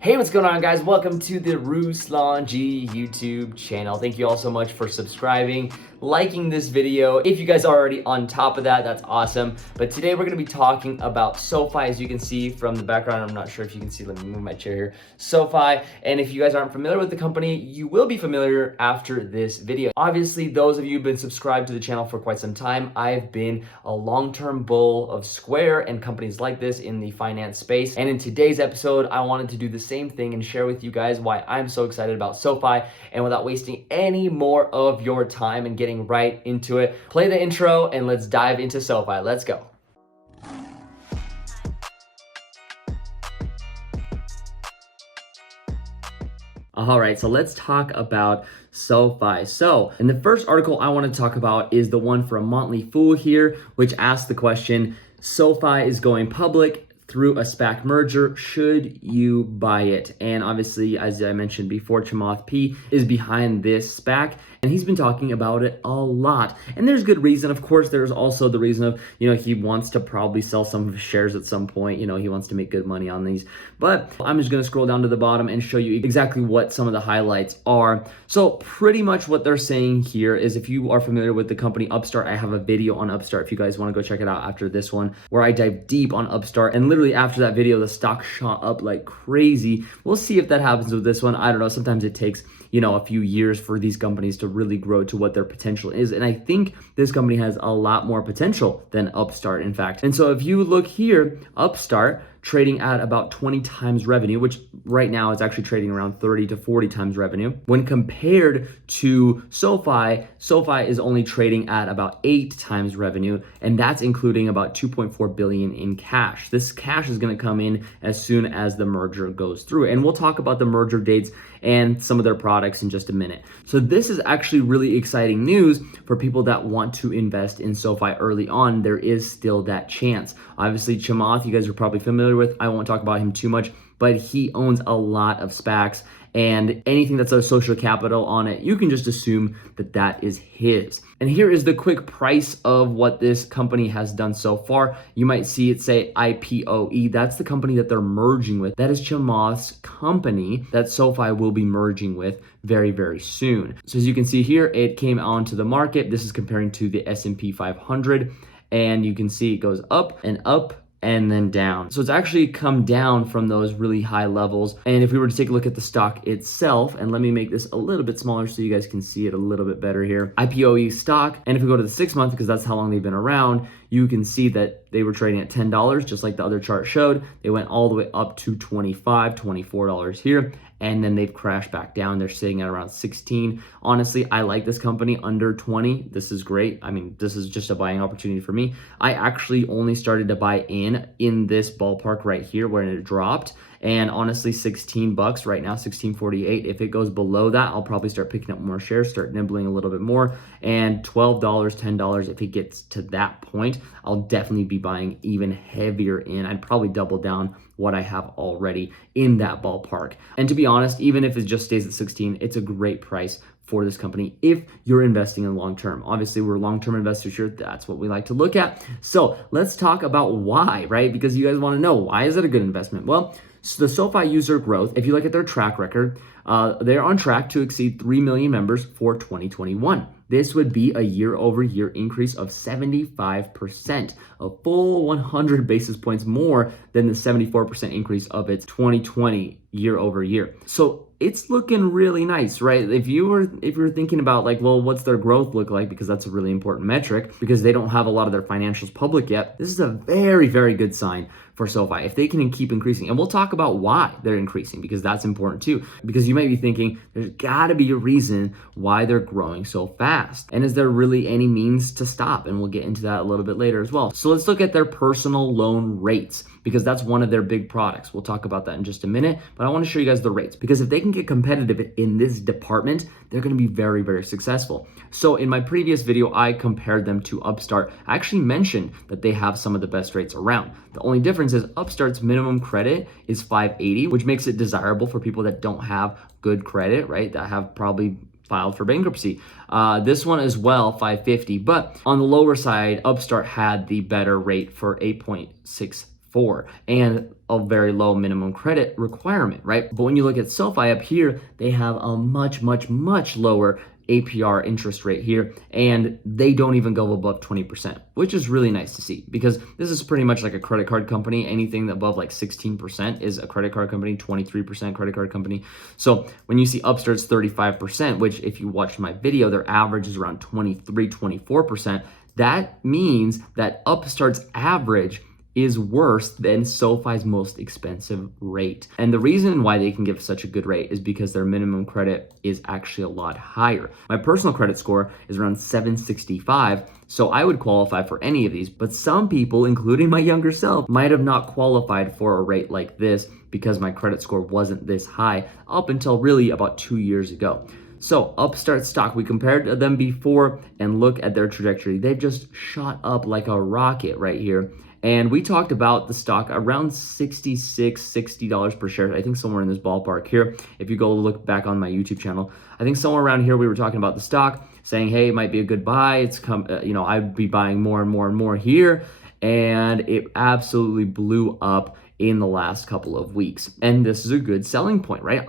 Hey, what's going on, guys? Welcome to the Ruslan G YouTube channel. Thank you all so much for subscribing, liking this video. If you guys are already on top of that, that's awesome. But today we're going to be talking about SoFi. As you can see from the background, I'm not sure if you can see, let me move my chair here. SoFi, and if you guys aren't familiar with the company, you will be familiar after this video. Obviously, those of you who've been subscribed to the channel for quite some time, I've been a long-term bull of Square and companies like this in the finance space. And in today's episode, I wanted to do the same thing and share with you guys why I'm so excited about SoFi. And without wasting any more of your time and getting right into it, play the intro and let's dive into SoFi. Let's go. All right, so let's talk about SoFi. So, in the first article I want to talk about is the one from Motley Fool here, which asks the question, SoFi is going public through a SPAC merger. Should you buy it? And obviously, as I mentioned before, Chamath P is behind this SPAC, and he's been talking about it a lot. And there's good reason. Of course, there's also the reason of, he wants to probably sell some of his shares at some point. He wants to make good money on these. But I'm just going to scroll down to the bottom and show you exactly what some of the highlights are. So pretty much what they're saying here is, if you are familiar with the company Upstart, I have a video on Upstart if you guys want to go check it out after this one, where I dive deep on Upstart. And literally after that video, the stock shot up like crazy. We'll see if that happens with this one. I don't know. Sometimes it takes a few years for these companies to really grow to what their potential is. And I think this company has a lot more potential than Upstart, in fact. And so if you look here, Upstart trading at about 20 times revenue, which right now is actually trading around 30 to 40 times revenue. When compared to SoFi, SoFi is only trading at about 8 times revenue, and that's including about 2.4 billion in cash. This cash is going to come in as soon as the merger goes through. And we'll talk about the merger dates and some of their products in just a minute. So this is actually really exciting news for people that want to invest in SoFi early on. There is still that chance. Obviously, Chamath, you guys are probably familiar with. I won't talk about him too much, but he owns a lot of SPACs, and anything that's a social capital on it, you can just assume that that is his. And here is the quick price of what this company has done so far. You might see it say IPOE. That's the company that they're merging with. That is Chamath's company that SoFi will be merging with very, very soon. So as you can see here, it came onto the market. This is comparing to the S&P 500. And you can see it goes up and then down. So it's actually come down from those really high levels. And if we were to take a look at the stock itself, and let me make this a little bit smaller so you guys can see it a little bit better here. IPOE stock, and if we go to the 6 month, because that's how long they've been around, you can see that they were trading at $10, just like the other chart showed. They went all the way up to $25, $24 here, and then they've crashed back down. They're sitting at around 16. Honestly, I like this company under 20. This is great. I mean, this is just a buying opportunity for me. I actually only started to buy in this ballpark right here where it dropped. And honestly, 16 bucks right now, 16.48. If it goes below that, I'll probably start picking up more shares, start nibbling a little bit more. And $12, $10, if it gets to that point, I'll definitely be buying even heavier in. I'd probably double down what I have already in that ballpark. And to be honest, even if it just stays at 16, it's a great price for this company if you're investing in long term. Obviously, we're long-term investors here. That's what we like to look at. So let's talk about why, right? Because you guys want to know, why is it a good investment? Well, so the SoFi user growth, if you look at their track record, they're on track to exceed 3 million members for 2021. This would be a year-over-year increase of 75%, a full 100 basis points more than the 74% increase of its 2020 year-over-year. So it's looking really nice, right? If you're thinking about like, well, what's their growth look like? Because that's a really important metric, because they don't have a lot of their financials public yet. This is a very, very good sign for SoFi if they can keep increasing. And we'll talk about why they're increasing, because that's important too. Because you might be thinking, there's gotta be a reason why they're growing so fast. And is there really any means to stop? And we'll get into that a little bit later as well. So let's look at their personal loan rates, because that's one of their big products. We'll talk about that in just a minute, but I wanna show you guys the rates, because if they can get competitive in this department, they're gonna be very, very successful. So in my previous video, I compared them to Upstart. I actually mentioned that they have some of the best rates around. The only difference is Upstart's minimum credit is 580, which makes it desirable for people that don't have good credit, right? That have probably filed for bankruptcy. This one as well, 550. But on the lower side, Upstart had the better rate for 8.65. 4 and a very low minimum credit requirement, right? But when you look at SoFi up here, they have a much, much, much lower APR interest rate here, and they don't even go above 20%, which is really nice to see because this is pretty much like a credit card company. Anything above like 16% is a credit card company, 23% credit card company. So when you see Upstart's 35%, which if you watched my video, their average is around 23, 24%, that means that Upstart's average is worse than SoFi's most expensive rate. And the reason why they can give such a good rate is because their minimum credit is actually a lot higher. My personal credit score is around 765, so I would qualify for any of these, but some people, including my younger self, might have not qualified for a rate like this because my credit score wasn't this high up until really about 2 years ago. So Upstart stock, we compared to them before and look at their trajectory. They've just shot up like a rocket right here. And we talked about the stock around $60 per share. I think somewhere in this ballpark here. If you go look back on my YouTube channel, I think somewhere around here we were talking about the stock, saying, hey, it might be a good buy. It's I'd be buying more and more and more here. And it absolutely blew up in the last couple of weeks. And this is a good selling point, right?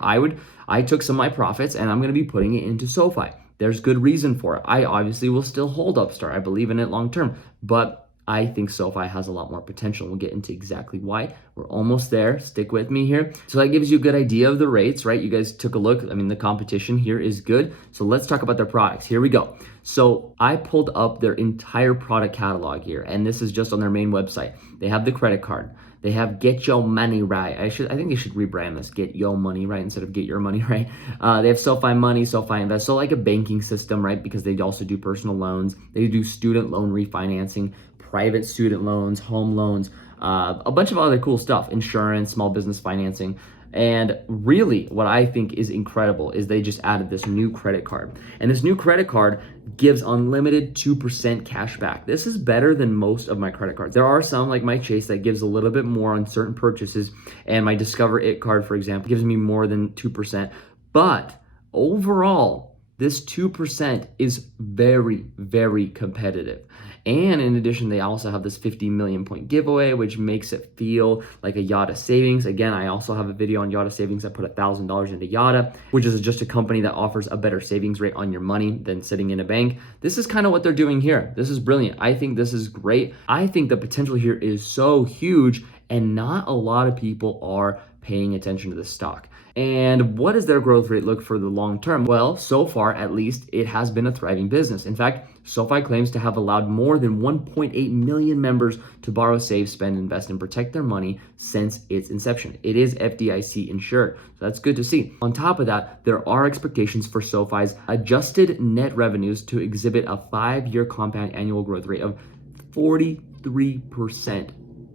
I took some of my profits and I'm going to be putting it into SoFi. There's good reason for it. I obviously will still hold Upstart. I believe in it long term, but I think SoFi has a lot more potential. We'll get into exactly why. We're almost there. Stick with me here. So that gives you a good idea of the rates, right? You guys took a look. I mean, the competition here is good. So let's talk about their products. Here we go. So I pulled up their entire product catalog here, and this is just on their main website. They have the credit card. They have Get Your Money Right. I think they should rebrand this, Get Your Money Right, instead of Get Your Money Right. They have SoFi Money, SoFi Invest, so like a banking system, right? Because they also do personal loans. They do student loan refinancing, private student loans, home loans, a bunch of other cool stuff, insurance, small business financing. And really what I think is incredible is they just added this new credit card. And this new credit card gives unlimited 2% cash back. This is better than most of my credit cards. There are some like my Chase that gives a little bit more on certain purchases. And my Discover It card, for example, gives me more than 2%. But overall, this 2% is very, very competitive. And in addition, they also have this 50 million point giveaway, which makes it feel like a Yada savings. Again, I also have a video on Yada savings. I put $1,000 into Yada, which is just a company that offers a better savings rate on your money than sitting in a bank. This is kind of what they're doing here. This is brilliant. I think this is great. I think the potential here is so huge, and not a lot of people are paying attention to this stock. And what does their growth rate look for the long term? Well, so far, at least, it has been a thriving business. In fact, SoFi claims to have allowed more than 1.8 million members to borrow, save, spend, invest, and protect their money since its inception. It is FDIC insured, so that's good to see. On top of that, there are expectations for SoFi's adjusted net revenues to exhibit a 5-year compound annual growth rate of 43%.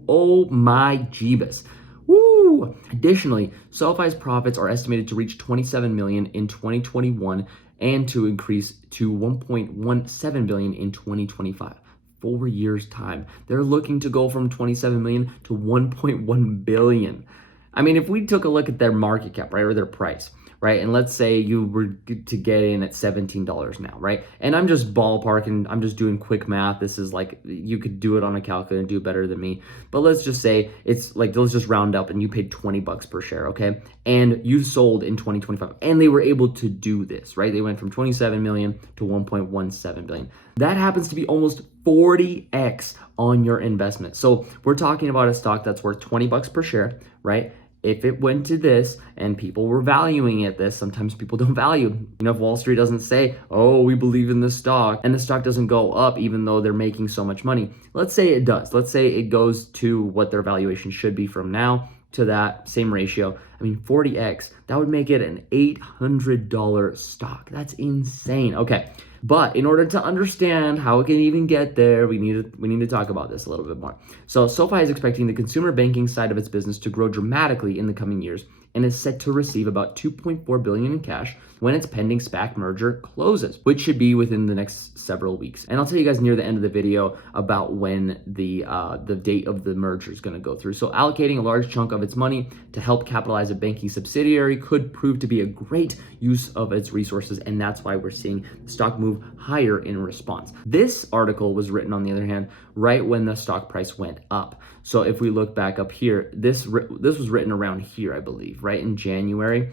Oh my jeebus. Woo! Additionally, SoFi's profits are estimated to reach 27 million in 2021 and to increase to 1.17 billion in 2025. 4 years time. They're looking to go from 27 million to 1.1 billion. I mean, if we took a look at their market cap, right, or their price, right, and let's say you were to get in at $17 now, right, and I'm just ballparking, I'm just doing quick math. This is like, you could do it on a calculator and do better than me, but let's just say it's like, let's just round up and you paid $20 per share, okay, and you sold in 2025, and they were able to do this, right? They went from 27 million to 1.17 billion. That happens to be almost 40x on your investment. So we're talking about a stock that's worth $20 per share, right? If it went to this and people were valuing it this, sometimes people don't value. If Wall Street doesn't say, oh, we believe in this stock, and the stock doesn't go up even though they're making so much money. Let's say it does. Let's say it goes to what their valuation should be from now to that same ratio. I mean, 40x, that would make it an $800 stock. That's insane. Okay. But in order to understand how it can even get there, we need to talk about this a little bit more. So SoFi is expecting the consumer banking side of its business to grow dramatically in the coming years, and is set to receive about $2.4 billion in cash when its pending SPAC merger closes, which should be within the next several weeks. And I'll tell you guys near the end of the video about when the date of the merger is going to go through. So allocating a large chunk of its money to help capitalize a banking subsidiary could prove to be a great use of its resources, and that's why we're seeing the stock move higher in response. This article was written, on the other hand, right when the stock price went up. So if we look back up here, this was written around here, I believe, right in January.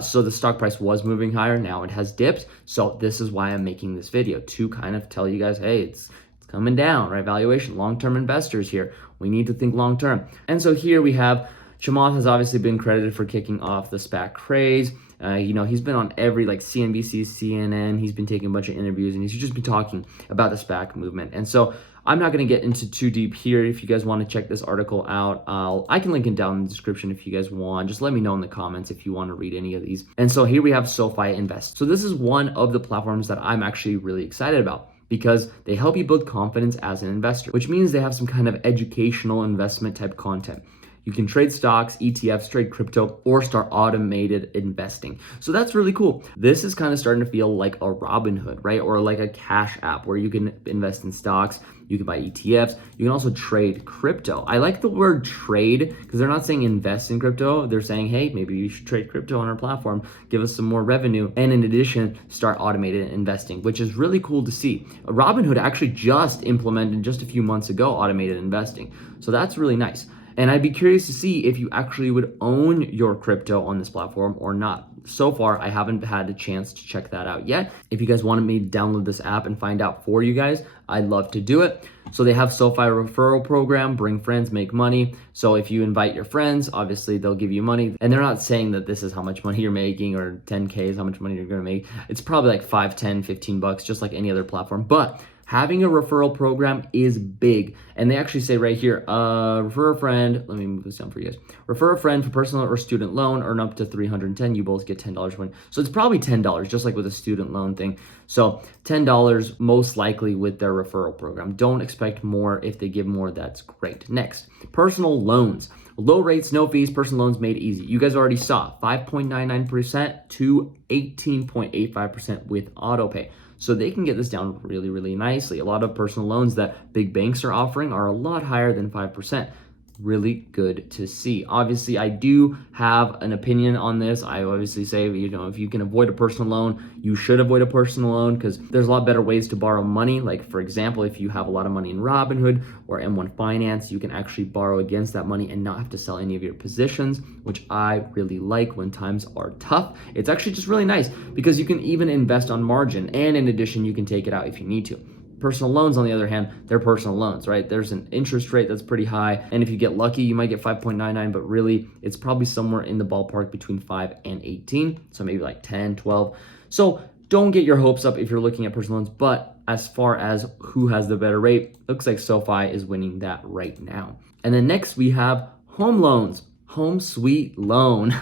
So the stock price was moving higher. Now it has dipped. So this is why I'm making this video, to kind of tell you guys, hey, it's coming down, right? Valuation, long-term investors here. We need to think long-term. And so here we have Chamath has obviously been credited for kicking off the SPAC craze. He's been on every CNBC, CNN. He's been taking a bunch of interviews, and he's just been talking about the SPAC movement. And so I'm not going to get into too deep here. If you guys want to check this article out, I can link it down in the description if you guys want. Just let me know in the comments if you want to read any of these. And so here we have SoFi Invest. So this is one of the platforms that I'm actually really excited about, because they help you build confidence as an investor, which means they have some kind of educational investment type content. You can trade stocks, ETFs, trade crypto, or start automated investing. So that's really cool. This is kind of starting to feel like a Robinhood, right? Or like a cash app where you can invest in stocks, you can buy ETFs, you can also trade crypto. I like the word trade because they're not saying invest in crypto. They're saying, hey, maybe you should trade crypto on our platform, give us some more revenue, and in addition, start automated investing, which is really cool to see. Robinhood actually just implemented just a few months ago automated investing. So that's really nice. And I'd be curious to see if you actually would own your crypto on this platform or not. So far, I haven't had a chance to check that out yet. If you guys wanted me to download this app and find out for you guys, I'd love to do it. So they have SoFi referral program, bring friends, make money. So if you invite your friends, obviously they'll give you money. And they're not saying that this is how much money you're making or 10K is how much money you're gonna make. It's probably like 5, 10, 15 bucks, just like any other platform. But having a referral program is big. And they actually say right here, refer a friend. Let me move this down for you guys. Refer a friend for personal or student loan, earn up to $310. You both get $10 when. So it's probably $10, just like with a student loan thing. So $10 most likely with their referral program. Don't expect more. If they give more, that's great. Next, personal loans. Low rates, no fees, personal loans made easy. You guys already saw 5.99% to 18.85% with autopay. So they can get this down really, really nicely. A lot of personal loans that big banks are offering are a lot higher than 5%. Really good to see. Obviously, I do have an opinion on this. I obviously say, if you can avoid a personal loan, you should avoid a personal loan because there's a lot better ways to borrow money. Like, for example, if you have a lot of money in Robinhood or M1 Finance, you can actually borrow against that money and not have to sell any of your positions, which I really like when times are tough. It's actually just really nice because you can even invest on margin, and in addition, you can take it out if you need to. Personal loans, on the other hand, they're personal loans, right? There's an interest rate that's pretty high. And if you get lucky, you might get 5.99, but really it's probably somewhere in the ballpark between 5 and 18. So maybe like 10, 12. So don't get your hopes up if you're looking at personal loans. But as far as who has the better rate, looks like SoFi is winning that right now. And then next we have home loans. Home sweet loan.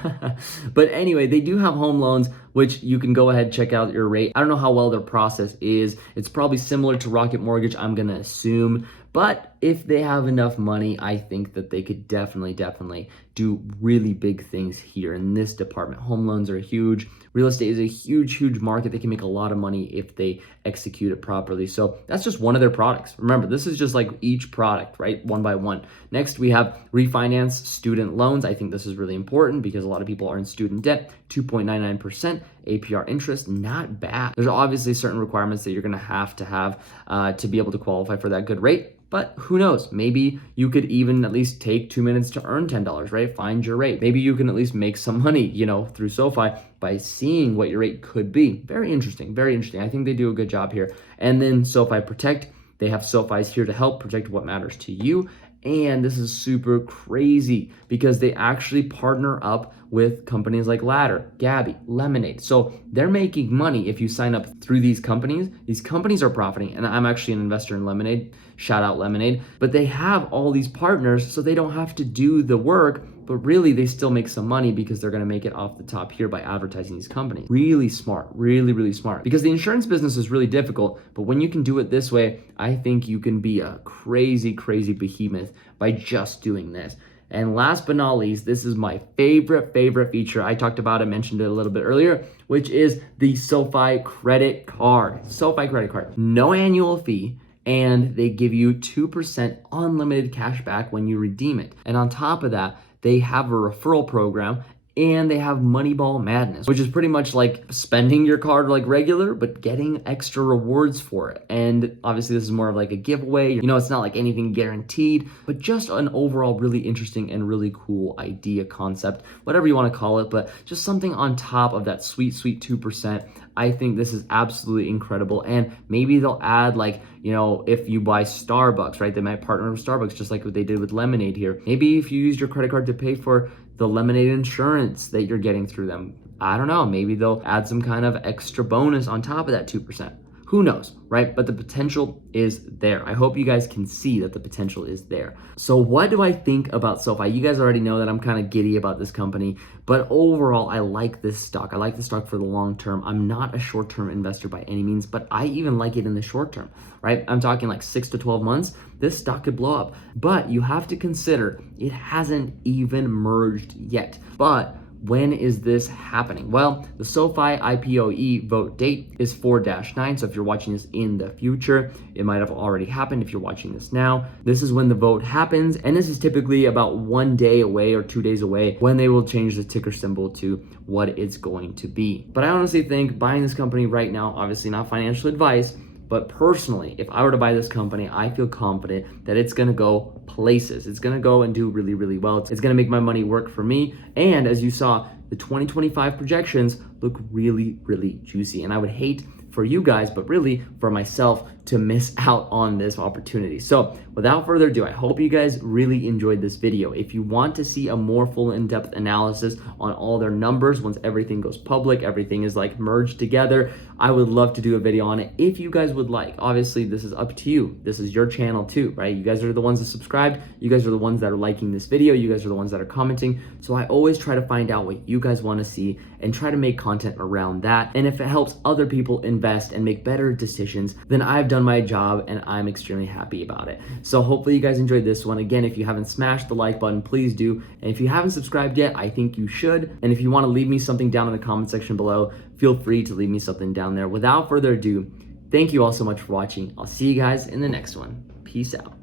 But anyway, they do have home loans, which you can go ahead and check out your rate. I don't know how well their process is. It's probably similar to Rocket Mortgage, I'm gonna assume. But if they have enough money, I think that they could definitely do really big things here in this department. Home loans are huge. Real estate is a huge market. They can make a lot of money if they execute it properly. So that's just one of their products. Remember, this is just like each product, right? One by one. Next, we have refinance student loans. I think this is really important because a lot of people are in student debt. 2.99% APR interest, not bad. There's obviously certain requirements that you're gonna have to be able to qualify for that good rate. But who knows? Maybe you could even at least take 2 minutes to earn $10, right? Find your rate. Maybe you can at least make some money, through SoFi by seeing what your rate could be. Very interesting, very interesting. I think they do a good job here. And then SoFi Protect, they have SoFi's here to help protect what matters to you. And this is super crazy because they actually partner up with companies like Ladder, Gabby, Lemonade. So they're making money if you sign up through these companies. These companies are profiting, and I'm actually an investor in Lemonade. Shout out Lemonade. But they have all these partners, so they don't have to do the work, but really they still make some money because they're gonna make it off the top here by advertising these companies. Really smart, really smart. Because the insurance business is really difficult, but when you can do it this way, I think you can be a crazy behemoth by just doing this. And last but not least, this is my favorite feature. I talked about it, mentioned it a little bit earlier, which is the SoFi credit card. SoFi credit card. No annual fee, and they give you 2% unlimited cash back when you redeem it. And on top of that, they have a referral program, and they have Moneyball Madness, which is pretty much like spending your card like regular, but getting extra rewards for it. And obviously this is more of like a giveaway. You know, it's not like anything guaranteed, but just an overall really interesting and really cool idea, concept, whatever you want to call it, but just something on top of that sweet 2%. I think this is absolutely incredible. And maybe they'll add, like, you know, if you buy Starbucks, right? They might partner with Starbucks, just like what they did with Lemonade here. Maybe if you use your credit card to pay for the Lemonade insurance that you're getting through them, I don't know, maybe they'll add some kind of extra bonus on top of that 2%. Who knows, right? But the potential is there. I hope you guys can see that the potential is there. So what do I think about SoFi? You guys already know that I'm kind of giddy about this company, but overall, I like this stock. I like the stock for the long term. I'm not a short-term investor by any means, but I even like it in the short term, right? I'm talking like 6 to 12 months. This stock could blow up, but you have to consider it hasn't even merged yet. But when is this happening? Well, the SoFi IPOE vote date is 4-9. So if you're watching this in the future, it might have already happened if you're watching this now. This is when the vote happens. And this is typically about 1 day away or 2 days away when they will change the ticker symbol to what it's going to be. But I honestly think buying this company right now, obviously not financial advice, but personally, if I were to buy this company, I feel confident that it's gonna go places. It's gonna go and do really, really well. It's gonna make my money work for me. And as you saw, the 2025 projections look really, really juicy. And I would hate for you guys, but really for myself, to miss out on this opportunity. So without further ado, I hope you guys really enjoyed this video. If you want to see a more full in-depth analysis on all their numbers, once everything goes public, everything is like merged together, I would love to do a video on it if you guys would like. Obviously, this is up to you. This is your channel too, right? You guys are the ones that subscribed. You guys are the ones that are liking this video. You guys are the ones that are commenting. So I always try to find out what you guys want to see and try to make content around that. And if it helps other people invest and make better decisions, then I've done my job and I'm extremely happy about it. So hopefully you guys enjoyed this one. Again, if you haven't smashed the like button, please do. And if you haven't subscribed yet, I think you should. And if you want to leave me something down in the comment section below, feel free to leave me something down there. Without further ado, thank you all so much for watching. I'll see you guys in the next one. Peace out.